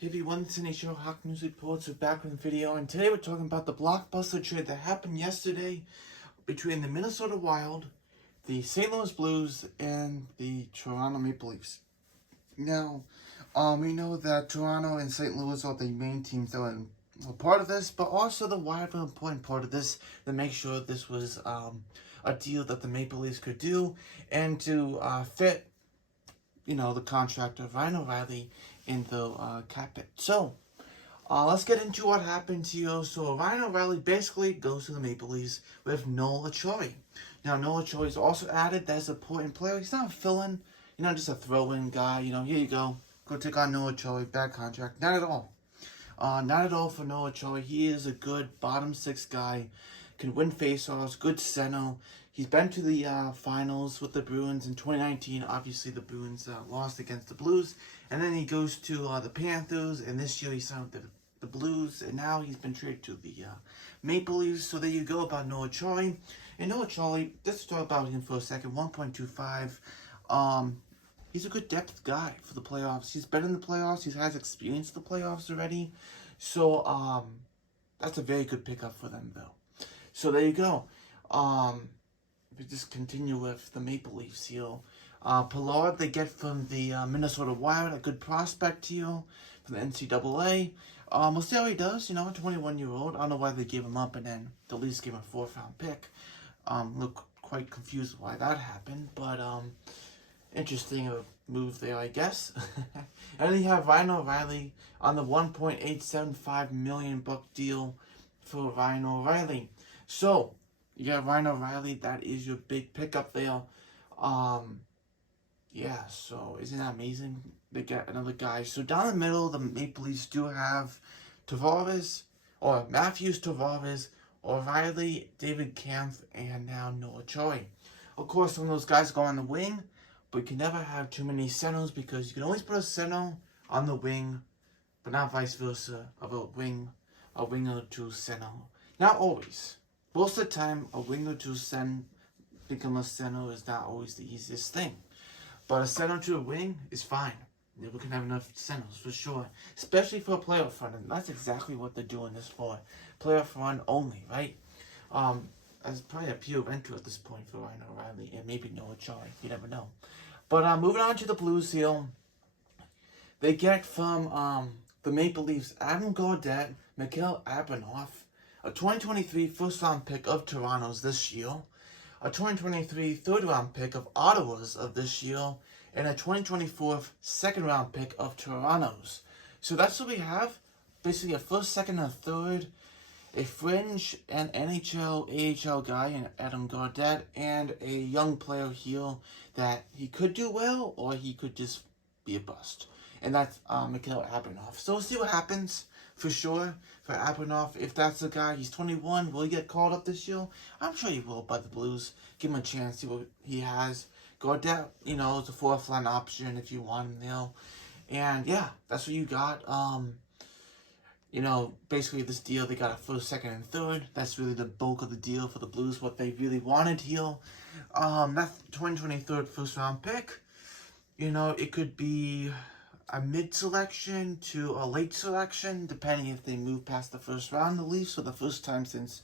Hey everyone, it's NHL Hockey News Reports. We're back with a video, and today we're talking about the blockbuster trade that happened yesterday between the Minnesota Wild, the St. Louis Blues, and the Toronto Maple Leafs. Now, we know that Toronto and St. Louis are the main teams that were part of this, but also the Wild were an important part of this to make sure this was a deal that the Maple Leafs could do and to fit the contract of Ryan O'Reilly in the cap hit. So, let's get into what happened here. So, Ryan O'Reilly basically goes to the Maple Leafs with Noah Acciari. Now, Noah Acciari is also added. That's an important player. He's not a fill-in, just a throw-in guy. Here you go. Go take on Noah Acciari. Bad contract. Not at all. Not at all for Noah Acciari. He is a good bottom six guy. Can win faceoffs. Good center. He's been to the finals with the Bruins in 2019. Obviously, the Bruins lost against the Blues. And then he goes to the Panthers. And this year he signed with the Blues. And now he's been traded to the Maple Leafs. So there you go about Noah Acciari. And Noah Acciari, let's talk about him for a second. 1.25. He's a good depth guy for the playoffs. He's been in the playoffs. He has experience in the playoffs already. So that's a very good pickup for them, though. So there you go. We just continue with the Maple Leafs here. Pollard they get from the Minnesota Wild, a good prospect here from the NCAA. We'll see how he does. A 21-year-old. I don't know why they gave him up and then the Leafs gave him a 4th-round pick. Look quite confused why that happened, but interesting move there, I guess. And then you have Ryan O'Reilly on the $1.875 million deal for Ryan O'Reilly. So you got Ryan O'Reilly. That is your big pickup there. Yeah. So isn't that amazing? They get another guy. So down the middle, the Maple Leafs do have Matthews, Tavares, O'Reilly, David Kampf, and now Noah Acciari. Of course, some of those guys go on the wing, but you can never have too many centers because you can always put a center on the wing, but not vice versa of a winger to center. Not always. Most of the time, a winger to become a center is not always the easiest thing. But a center to a wing is fine. We can have enough centers for sure. Especially for a playoff run. And that's exactly what they're doing this for. Playoff run only, right? As probably a pure venture at this point for Ryan O'Reilly and maybe Noah Acciari. You never know. But moving on to the Blues here. They get from the Maple Leafs Adam Gaudette, Mikhail Abanoff, a 2023 first-round pick of Toronto's this year, a 2023 third-round pick of Ottawa's of this year, and a 2024 second-round pick of Toronto's. So that's what we have. Basically a first, second, and a third, a fringe and NHL, AHL guy in Adam Gaudette, and a young player here that he could do well or he could just be a bust. And that's Mikhail Abanoff. So we'll see what happens. For sure, for Abanoff, if that's the guy, he's 21, will he get called up this year? I'm sure he will by the Blues. Give him a chance, see what he has. Gaudette, it's a 4th-line option if you want him, And yeah, that's what you got. Basically this deal, they got a first, second, and third. That's really the bulk of the deal for the Blues, what they really wanted here. That 2023 first-round pick, it could be a mid-selection to a late selection, depending if they move past the first round, the Leafs, for the first time since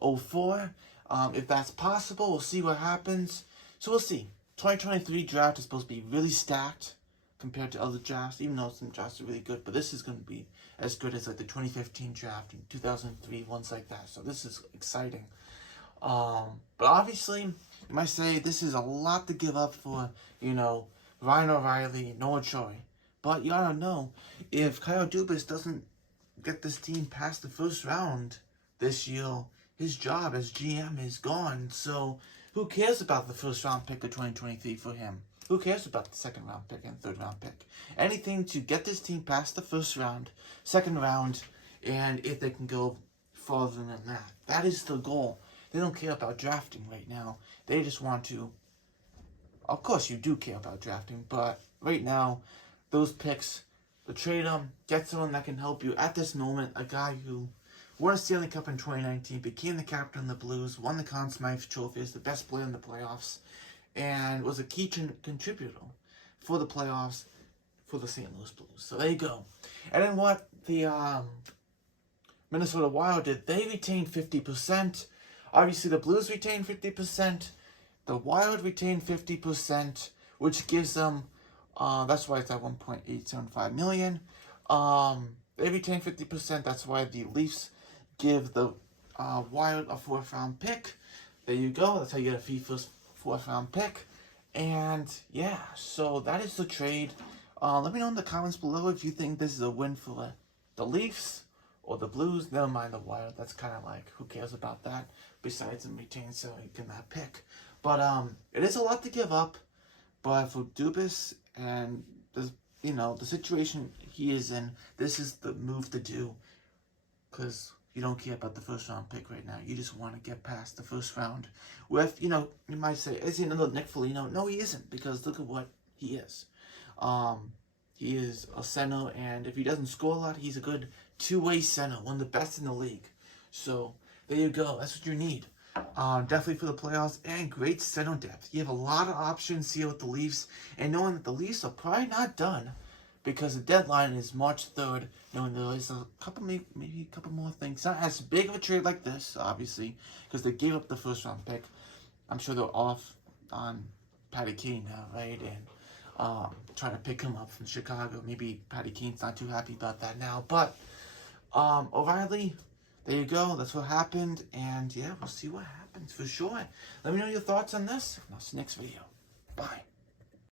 2004. If that's possible, we'll see what happens. So we'll see. 2023 draft is supposed to be really stacked compared to other drafts, even though some drafts are really good. But this is going to be as good as like the 2015 draft and 2003, ones like that. So this is exciting. But obviously, you might say this is a lot to give up for, Ryan O'Reilly, Noah Acciari. But you gotta know, if Kyle Dubas doesn't get this team past the first round this year, his job as GM is gone. So who cares about the first round pick of 2023 for him? Who cares about the second round pick and third round pick? Anything to get this team past the first round, second round, and if they can go farther than that. That is the goal. They don't care about drafting right now. They just want to. Of course you do care about drafting, but right now, those picks, the trade them, get someone that can help you at this moment. A guy who won a Stanley Cup in 2019, became the captain of the Blues, won the Conn Smythe Trophy, is the best player in the playoffs, and was a key contributor for the playoffs for the St. Louis Blues. So there you go. And then what the Minnesota Wild did, they retained 50%. Obviously, the Blues retained 50%. The Wild retained 50%, which gives them, that's why it's at $1.875 million. They retain 50%. That's why the Leafs give the Wild a 4th round pick. There you go. That's how you get a FIFA 4th round pick. And yeah, so that is the trade. Let me know in the comments below if you think this is a win for the Leafs or the Blues. Never mind the Wild. That's kind of like, who cares about that? Besides them retaining so you can that pick. But it is a lot to give up. But for Dubas and the situation he is in, this is the move to do. Because you don't care about the 1st round pick right now. You just want to get past the 1st round. With, you might say, is he another Nick Foligno? No, he isn't. Because look at what he is. He is a center, and if he doesn't score a lot, he's a good two-way center, one of the best in the league. So there you go. That's what you need. Definitely for the playoffs, and great center depth. You have a lot of options here with the Leafs, and knowing that the Leafs are probably not done because the deadline is March 3rd, knowing there is a couple, maybe a couple more things. Not as big of a trade like this, obviously, because they gave up the 1st round pick. I'm sure they're off on Patty Kane now, right? And trying to pick him up from Chicago. Maybe Patty Kane's not too happy about that now. But O'Reilly, there you go. That's what happened. And yeah, we'll see what happens for sure. Let me know your thoughts on this. And I'll see you next video. Bye.